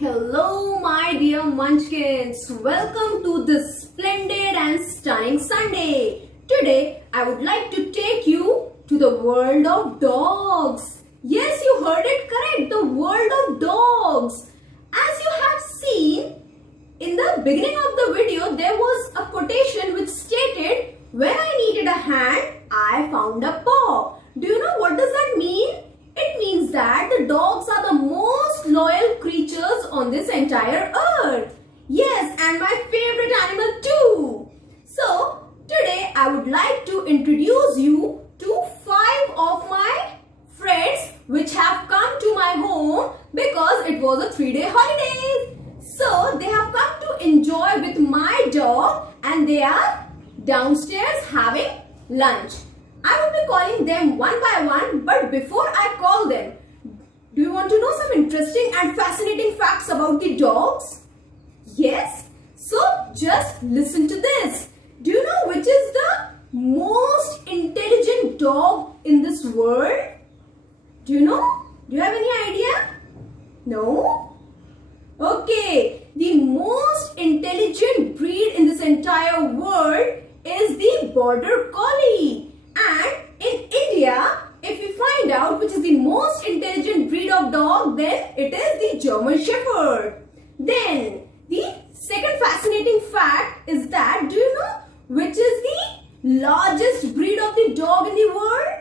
Hello, my dear munchkins. Welcome to this splendid and stunning Sunday. Today, I would like to take you to the world of dogs. Yes, you heard it correct. The world of dogs. As you have seen, in the beginning of the video, there was a quotation which stated, "When I needed a hand, I found a paw." Do you know what does that mean? It means that the dogs are the most loyal creatures on this entire earth. Yes, and my favorite animal too. So, today I would like to introduce you to 5 of my friends which have come to my home because it was a 3-day holiday. So, they have come to enjoy with my dog and they are downstairs having lunch. I will be calling them one by one, but before I call them, do you want to know some interesting and fascinating facts about the dogs? Yes? So just listen to this. Do you know which is the most intelligent dog in this world? Do you know? Do you have any idea? No? Okay. The most intelligent breed in this entire world is the Border Collie. And in India, if we find out which is the most intelligent breed of dog, then it is the German Shepherd. Then, the second fascinating fact is that, do you know which is the largest breed of the dog in the world?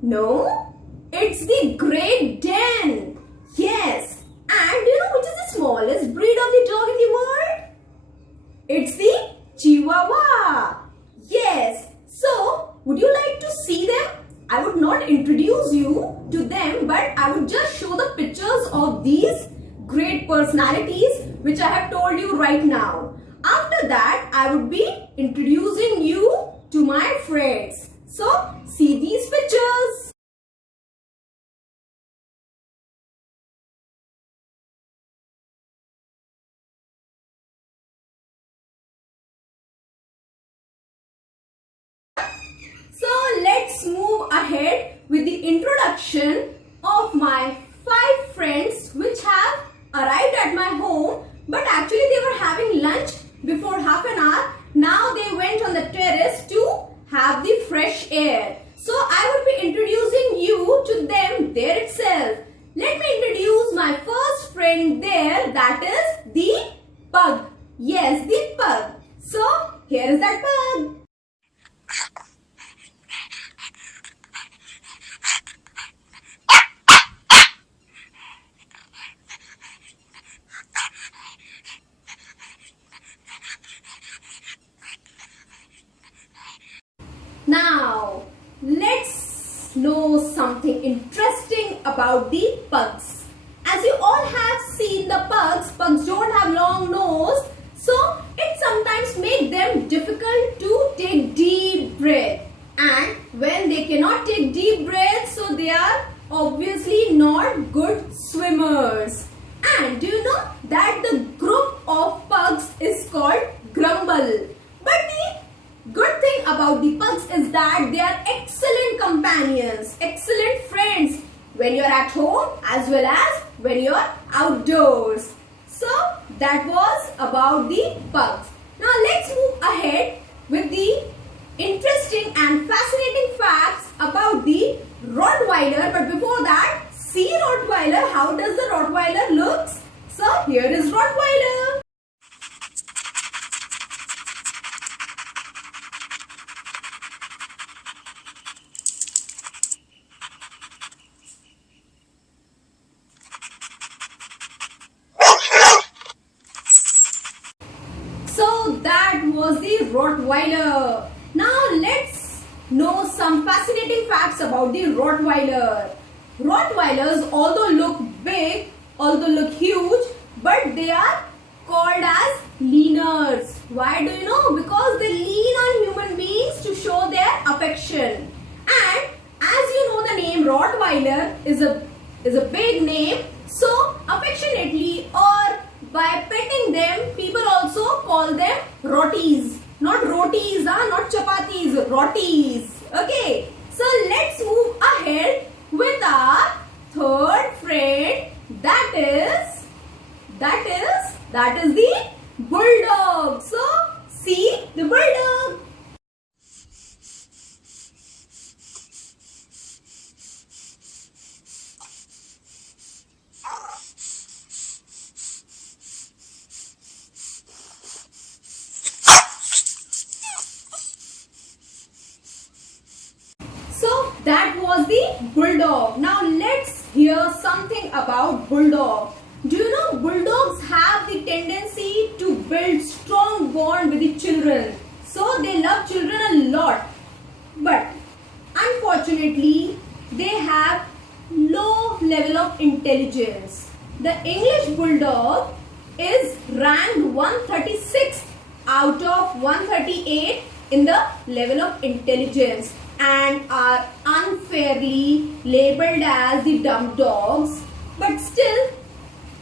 No? It's the Great Dane. Yes. And do you know which is the smallest breed of the dog in the world? It's the Chihuahua. Yes. So, would you like to see them? I would not introduce you to them, but I would just show the pictures of these great personalities which I have told you right now. After that, I would be introducing you to my friends. So, see these pictures. So let's move ahead with the introduction of my 5 friends which have arrived at my home, but actually they were having lunch before half an hour. Now they went on the terrace to have the fresh air. So I will be introducing you to them there itself. Let me introduce my first friend there, that is the pug. Yes, the pug. So here is that pug. Now, let's know something interesting about the pugs. As you all have seen the pugs don't have long nose, so it sometimes makes them difficult to take deep breath. And when they cannot take deep breath, so they are obviously not good swimmers. And do you know that the group of pugs is called Grumble? But the good thing about the pugs is that they are excellent companions, excellent friends when you're at home as well as when you're outdoors. So that was about the pugs. Now let's move ahead with the interesting and fascinating facts about the Rottweiler. But before that, see Rottweiler. How does the Rottweiler looks? So here is Rottweiler. So that was the Rottweiler. Now let's know some fascinating facts about the Rottweiler. Rottweilers, although look big, although look huge, but they are called as leaners. Why do you know? Because they lean on human beings to show their affection. And as you know, the name Rottweiler is a big name. So affectionately or by petting them, people also call them rotties. Not rotis, not chapatis, rotties. Okay, so let's move ahead with our third friend, that is That is the bulldog. So, see the bulldog. So that was the bulldog. Now let's hear something about bulldog. Do you know bulldogs have the tendency to build strong bond with the children. So they love children a lot. But unfortunately, they have low level of intelligence. The English bulldog is ranked 136th out of 138 in the level of intelligence and are unfairly labeled as the dumb dogs. But still,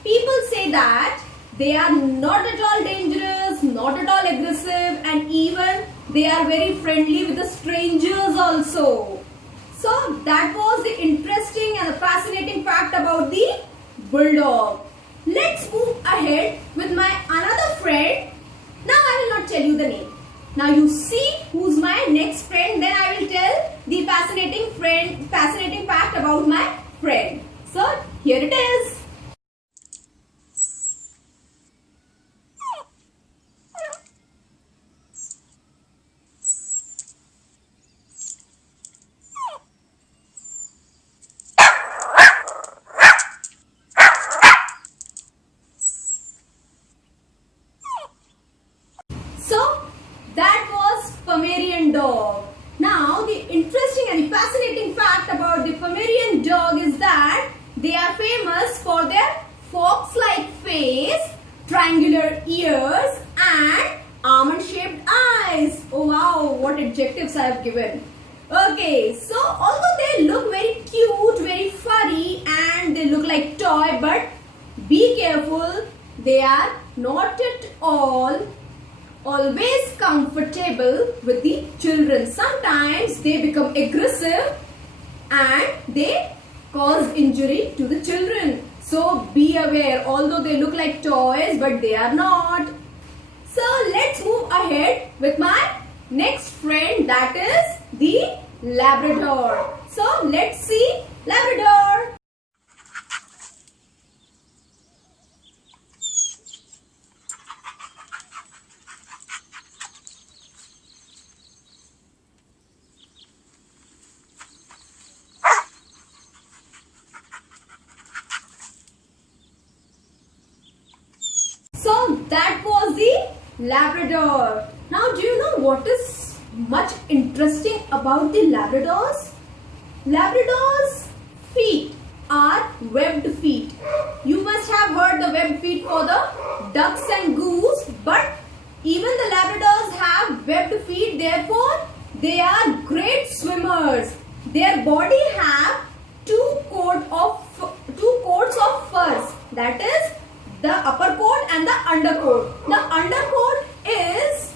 people say that they are not at all dangerous, not at all aggressive, and even they are very friendly with the strangers also. So that was the interesting and the fascinating fact about the bulldog. Let's move ahead with my another friend. Now I will not tell you the name. Now you see who's my next friend, then I will tell the fascinating fact about my friend. So here it is. So that was Pomeranian dog. Now the interesting and fascinating fact about the Pomeranian dog is that they are famous for their fox-like face, triangular ears and almond-shaped eyes. Oh wow, what adjectives I have given. Okay, so although they look very cute, very furry and they look like toy, but be careful, they are not at all always comfortable with the children. Sometimes they become aggressive and they cause injury to the children. So be aware, although they look like toys, but they are not. So let's move ahead with my next friend, that is the Labrador. So let's see Labrador. So that was the Labrador. Now do you know what is much interesting about the Labradors? Labradors' feet are webbed feet. You must have heard the webbed feet for the ducks and goose, but even the Labradors have webbed feet, therefore they are great swimmers. Their body have two coats of furs, that is the upper coat and the undercoat. The undercoat is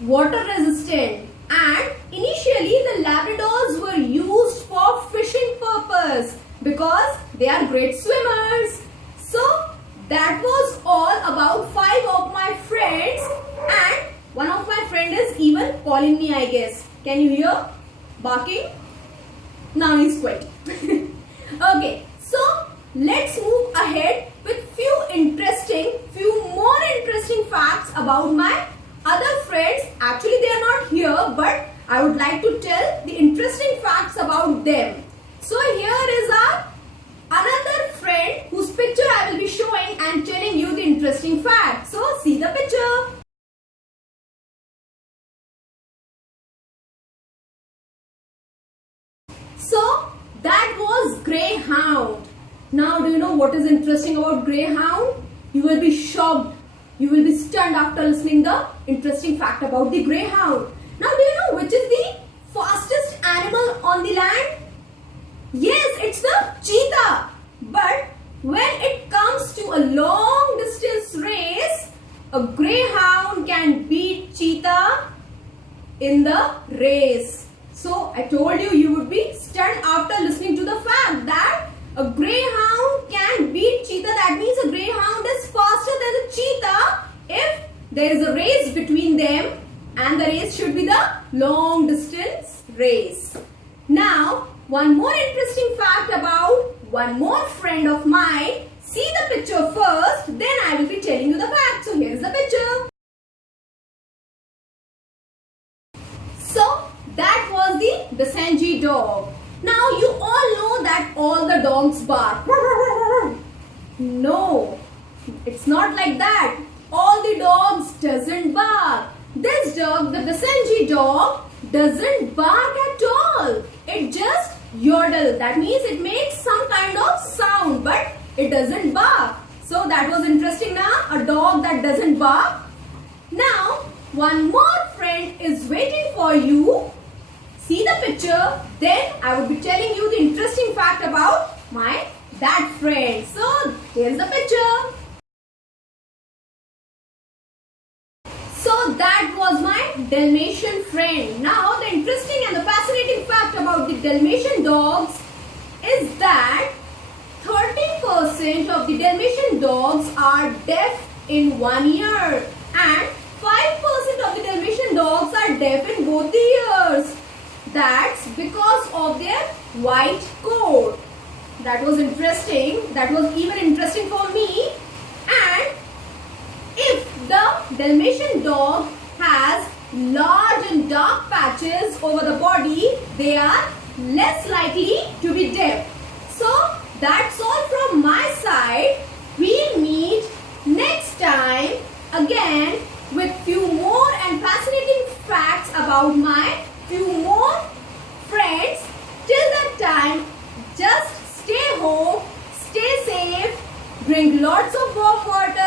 water resistant and initially the Labradors were used for fishing purpose because they are great swimmers. So that was all about 5 of my friends and one of my friend is even calling me, I guess. Can you hear barking? Now he's quiet. Okay, so let's move ahead with few more interesting facts about my other friends. Actually, they are not here, but I would like to tell the interesting facts about them. So here is our another friend whose picture I will be showing and telling you the interesting facts. So see the picture. So that was Greyhound. Now do you know what is interesting about Greyhound? You will be shocked. You will be stunned after listening the interesting fact about the Greyhound. Now do you know which is the fastest animal on the land? Yes, it's the cheetah. But when it comes to a long distance race, a Greyhound can beat cheetah in the race. So I told you, you would be stunned after listening to the fact that a Greyhound can beat cheetah. That means a Greyhound is faster than a cheetah there is a race between them, and the race should be the long distance race. Now, one more interesting fact about one more friend of mine. See the picture first, then I will be telling you the fact. So here is the picture. So that was the Basenji dog. Now you all know that all the dogs bark. No, it's not like that. All the dogs doesn't bark. This dog, the Basenji dog, doesn't bark at all. It just yodel. That means it makes some kind of sound, but it doesn't bark. So that was interesting now. A dog that doesn't bark. Now, one more friend is waiting for you. See the picture. Then I will be telling you the interesting fact about that friend. So, here's the picture. So that was my Dalmatian friend. Now the interesting and the fascinating fact about the Dalmatian dogs is that 30% of the Dalmatian dogs are deaf in one ear and 5% of the Dalmatian dogs are deaf in both the ears. That's because of their white coat. That was interesting. That was even interesting for me. And if the Dalmatian dog has large and dark patches over the body, they are less likely to be deaf. So that's all from my side. We'll meet next time again with few more and fascinating facts about my few more friends. Till that time, just stay home, stay safe, drink lots of warm water.